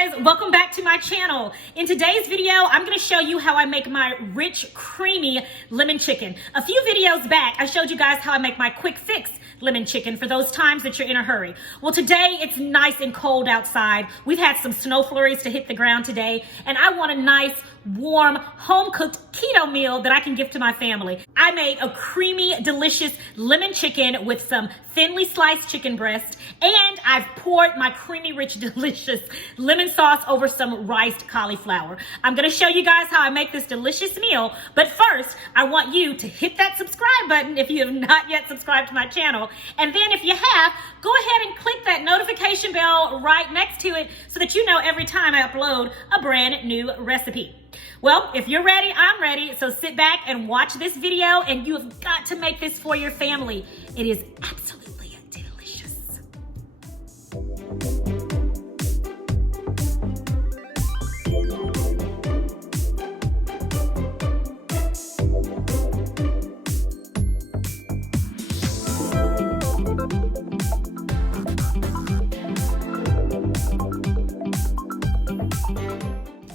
guys, welcome back to my channel. In today's video, I'm going to show you how I make my rich, creamy lemon chicken. A few videos back, I showed you guys how I make my quick fix lemon chicken for those times that you're in a hurry. Well, today it's nice and cold outside. We've had some snow flurries to hit the ground today, and I want a nice, warm, home-cooked keto meal that I can give to my family. I made a creamy, delicious lemon chicken with some thinly sliced chicken breast, and I've poured my creamy, rich, delicious lemon sauce over some riced cauliflower. I'm gonna show you guys how I make this delicious meal, but first, I want you to hit that subscribe button if you have not yet subscribed to my channel, and then if you have, go ahead and click that notification bell right next to it so that you know every time I upload a brand new recipe. Well, if you're ready, I'm ready. So sit back and watch this video, and you have got to make this for your family. It is absolutely delicious.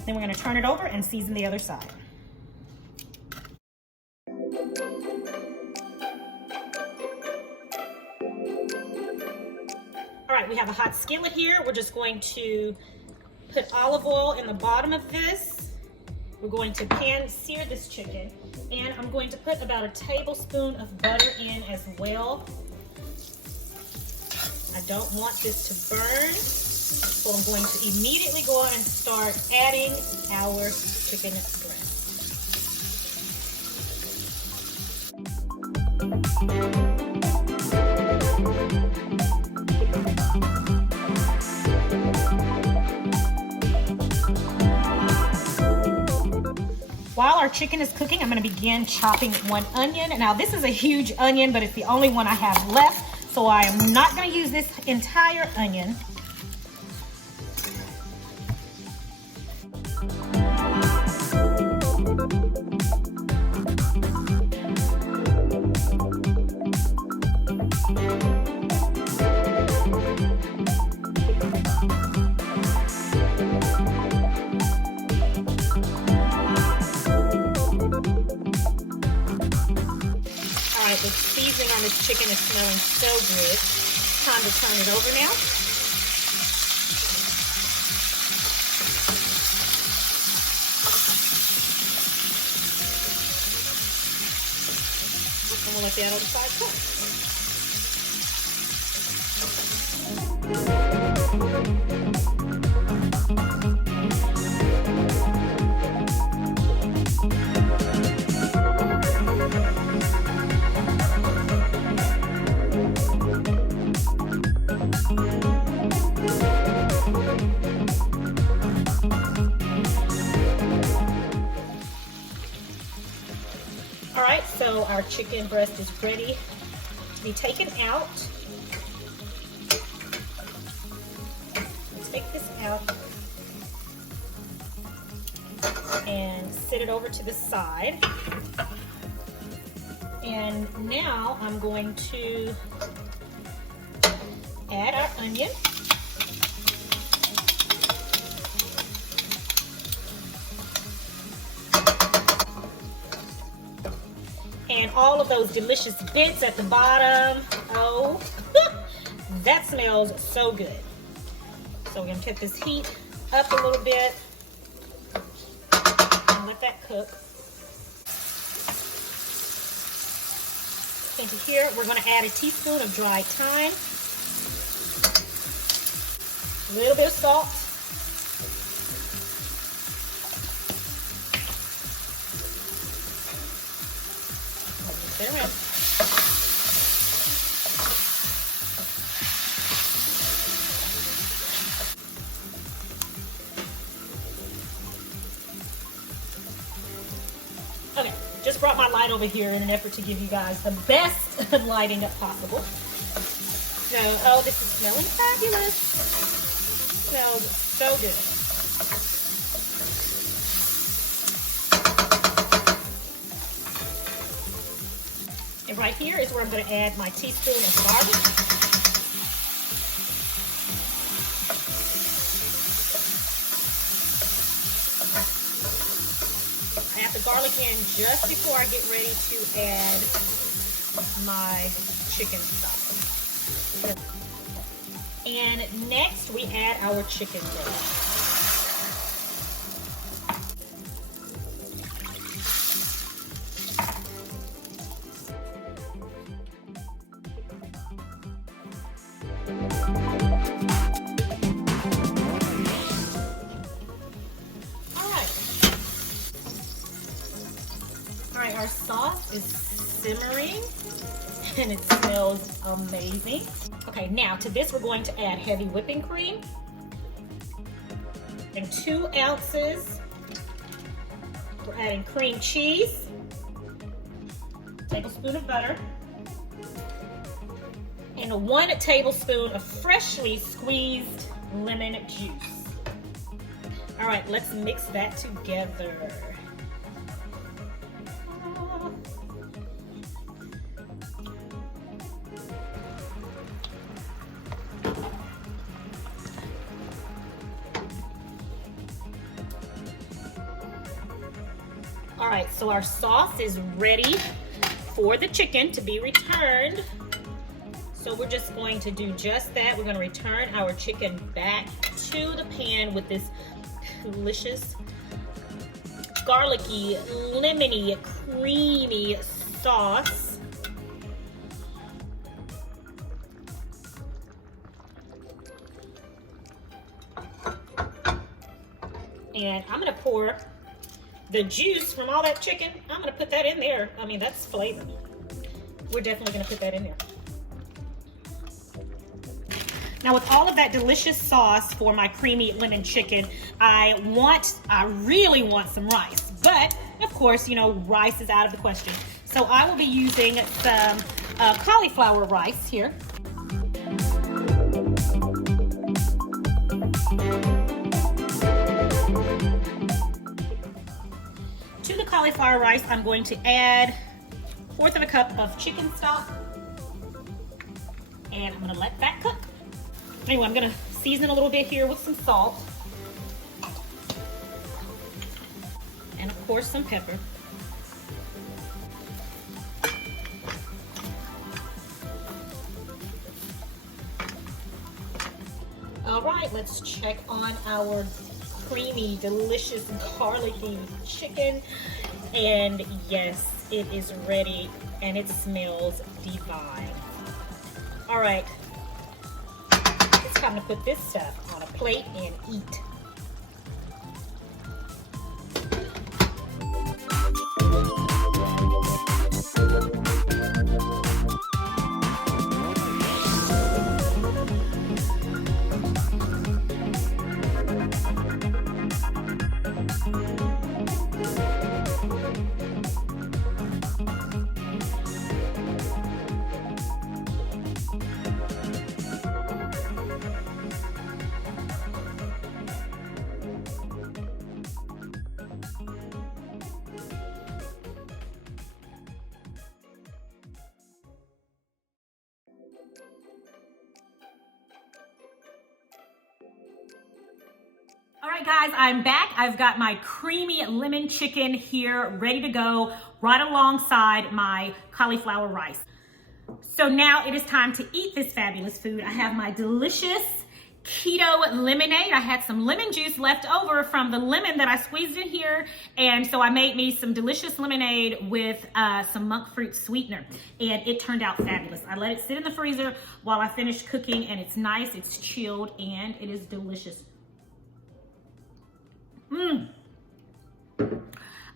Then we're going to turn it over and season the other side. All right, we have a hot skillet here. We're just going to put olive oil in the bottom of this. We're going to pan sear this chicken, and I'm going to put about a tablespoon of butter in as well. I don't want this to burn. So I'm going to immediately go on and start adding our chicken breast. While our chicken is cooking, I'm going to begin chopping one onion. Now this is a huge onion, but it's the only one I have left, so I am not going to use this entire onion. The seasoning on this chicken is smelling so good. Time to turn it over now. And we'll let the other side cook. All right, so our chicken breast is ready to be taken out. Let's take this out and set it over to the side. And now I'm going to add our onion. And all of those delicious bits at the bottom. Oh, that smells so good. So we're gonna take this heat up a little bit and let that cook. Into here, we're gonna add a teaspoon of dried thyme, a little bit of salt, there it is. Okay, just brought my light over here in an effort to give you guys the best lighting up possible. So, oh, this is smelling fabulous. Smells so good. And right here is where I'm going to add my teaspoon of garlic. garlic in just before I get ready to add my chicken stock. And next we add our chicken breast. Our sauce is simmering and it smells amazing. Okay, now to this we're going to add heavy whipping cream and 2 ounces. We're adding cream cheese, tablespoon of butter, and 1 tablespoon of freshly squeezed lemon juice. All right, let's mix that together. All right, so our sauce is ready for the chicken to be returned. So we're just going to do just that. We're going to return our chicken back to the pan with this delicious, garlicky, lemony, creamy sauce. And I'm going to pour the juice from all that chicken. I'm going to put that in there. I mean, that's flavor. We're definitely going to put that in there. Now with all of that delicious sauce for my creamy lemon chicken, I really want some rice. But of course, you know, rice is out of the question. So I will be using some cauliflower rice here. To the cauliflower rice, I'm going to add 1/4 cup of chicken stock. And I'm gonna let that cook. Anyway, I'm gonna season a little bit here with some salt. And of course, some pepper. All right, let's check on our creamy, delicious, garlicky chicken. And yes, it is ready and it smells divine. All right. It's time to put this stuff on a plate and eat. All right, guys, I'm back. I've got my creamy lemon chicken here ready to go right alongside my cauliflower rice. So now it is time to eat this fabulous food. I have my delicious keto lemonade. I had some lemon juice left over from the lemon that I squeezed in here. And so I made me some delicious lemonade with some monk fruit sweetener. And it turned out fabulous. I let it sit in the freezer while I finished cooking, and it's nice, it's chilled, and it is delicious.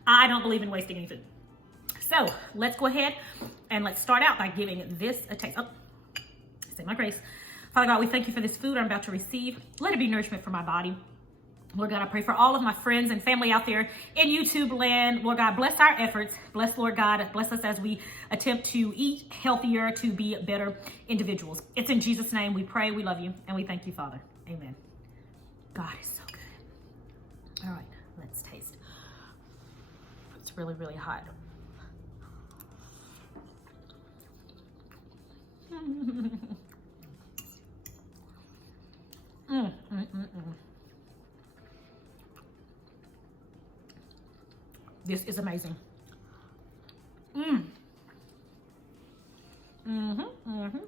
I don't believe in wasting any food. So let's go ahead and let's start out by giving this a taste. Oh, say my grace. Father God, we thank you for this food I'm about to receive. Let it be nourishment for my body. Lord God, I pray for all of my friends and family out there in YouTube land. Lord God, bless our efforts. Bless, Lord God, bless us as we attempt to eat healthier, to be better individuals. It's in Jesus' name we pray, we love you, and we thank you, Father. Amen. God is so good. All right, let's taste. It's really, really hot. This is amazing. Mm. Mm-hmm, mm-hmm.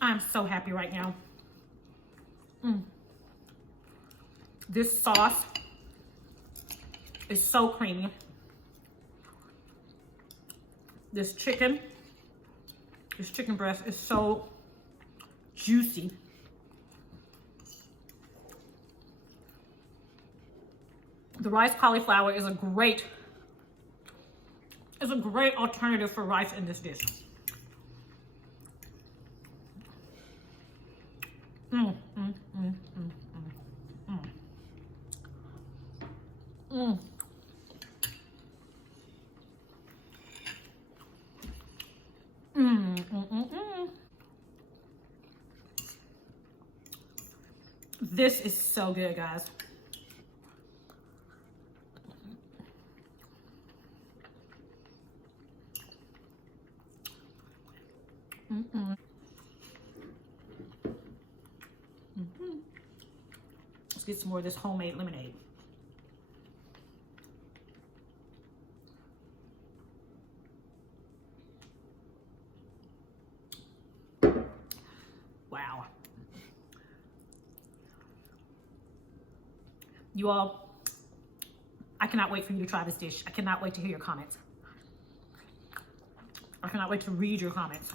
I'm so happy right now. This sauce is so creamy. This chicken breast is so juicy. The rice cauliflower is a great alternative for rice in this dish. This is so good, guys. Let's get some more of this homemade lemonade. Wow. You all, I cannot wait for you to try this dish. I cannot wait to hear your comments. I cannot wait to read your comments.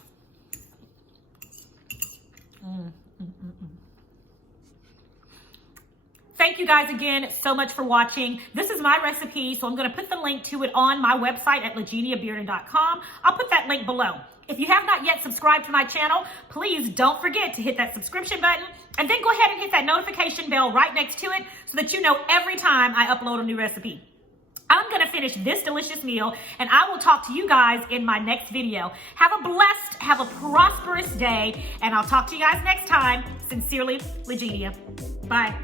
Thank you guys again so much for watching. This is my recipe, so I'm going to put the link to it on my website at LageniaBearden.com. I'll put that link below. If you have not yet subscribed to my channel, please don't forget to hit that subscription button and then go ahead and hit that notification bell right next to it so that you know every time I upload a new recipe. I'm going to finish this delicious meal and I will talk to you guys in my next video. Have a blessed, have a prosperous day, and I'll talk to you guys next time. Sincerely, Lagenia. Bye.